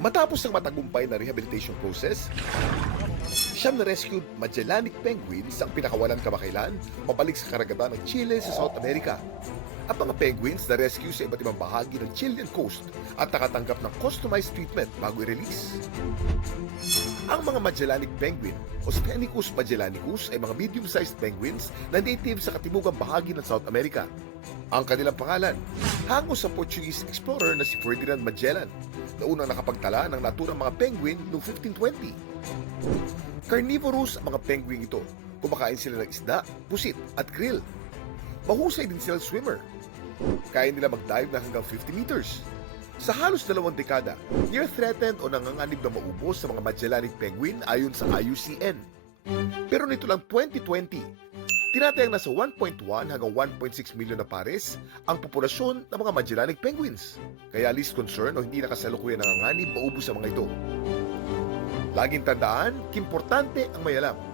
Matapos ang matagumpay na rehabilitation process, siyam na rescued Magellanic penguins ang pinakawalan kamakailan pabalik sa karagatan ng Chile sa South America. Ang mga penguins na rescue sa iba't ibang bahagi ng Chilean coast at nakatanggap ng customized treatment bago i-release. Ang mga Magellanic penguin o Sphenicus magellanicus ay mga medium-sized penguins na native sa katimugang bahagi ng South America. Ang kanilang pangalan, hango sa Portuguese explorer na si Ferdinand Magellan, na unang nakapagtala ng naturang mga penguin noong 1520. Carnivorous ang mga penguin ito. Kumakain sila ng isda, pusit at krill. Mahusay din sila swimmer. Kaya nila mag-dive na hanggang 50 meters. Sa halos 2 dekada, near-threatened o nanganganib na maubos sa mga Magellanic penguin ayon sa IUCN. Pero nito lang 2020, tinatayang nasa 1.1 hanggang 1.6 milyon na pares ang populasyon ng mga Magellanic penguins. Kaya least concern o hindi nakasalukuyan nanganganib maubos sa mga ito. Laging tandaan, importante ang may alam.